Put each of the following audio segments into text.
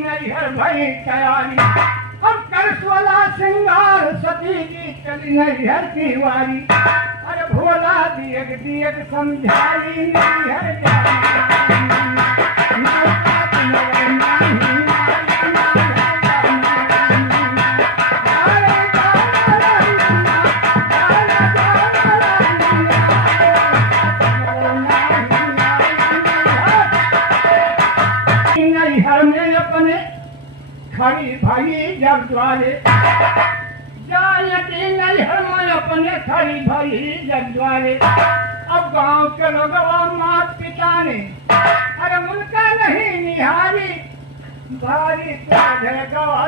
नैहर भई तैयारी, अब करसोला सिंगार सती की चली नैहर की वारी। अरे भोला दियक दियक समझाई नैहर जानी, नौका तुम्हारे नाही नैहर में अपने खड़ी भाई जब द्वारे, जायती नैहर में अपने खड़ी भाई जब द्वारे। अब गांव के लोग मात पिता ने अरे उनका नहीं निहारी, भारी गवा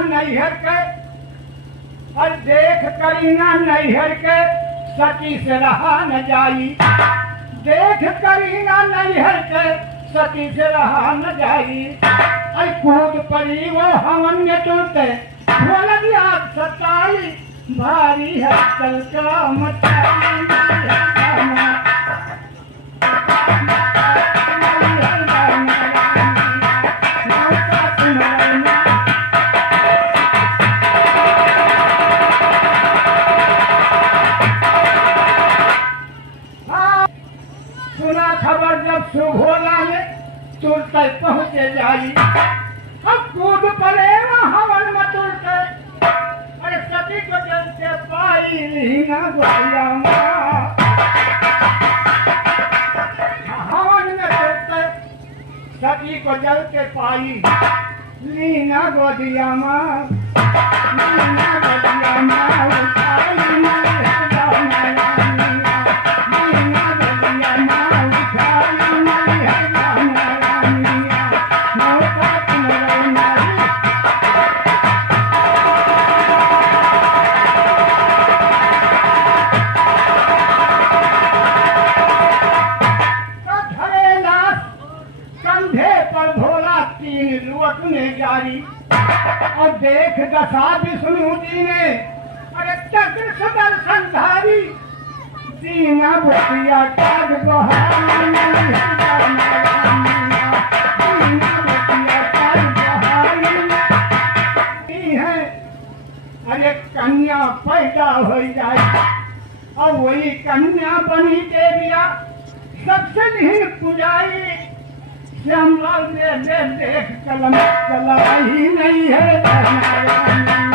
नैहर के, और देख करीना नैहर के सती से रहा न जाई, देख करीना नैहर के सती से रहा न जाई। आई कूद पड़ी वो हवन में टूटे, बोल दिया सताई भारी है कल का मचाई। खबर जब सुभोला ने तुरंत पहुंचे जाई, अब कूद पड़े हवन में तुरंत, अरे सती को जलते पाई लीना गोरिया हवन में तुरंत सती को जलते पाई लीना गोदिया माँ, लीना गोदिया माँ जारी। और देख दशा विष्णु जी ने अरे चक्र सुदर्शन धारी, दीना बतिया काज बहाई है, अरे कन्या पैदा हो जाए, और वही कन्या बनी देविया सबसे नहीं पुजाई। श्यामलाल ने देख कलम चलाई नहीं है।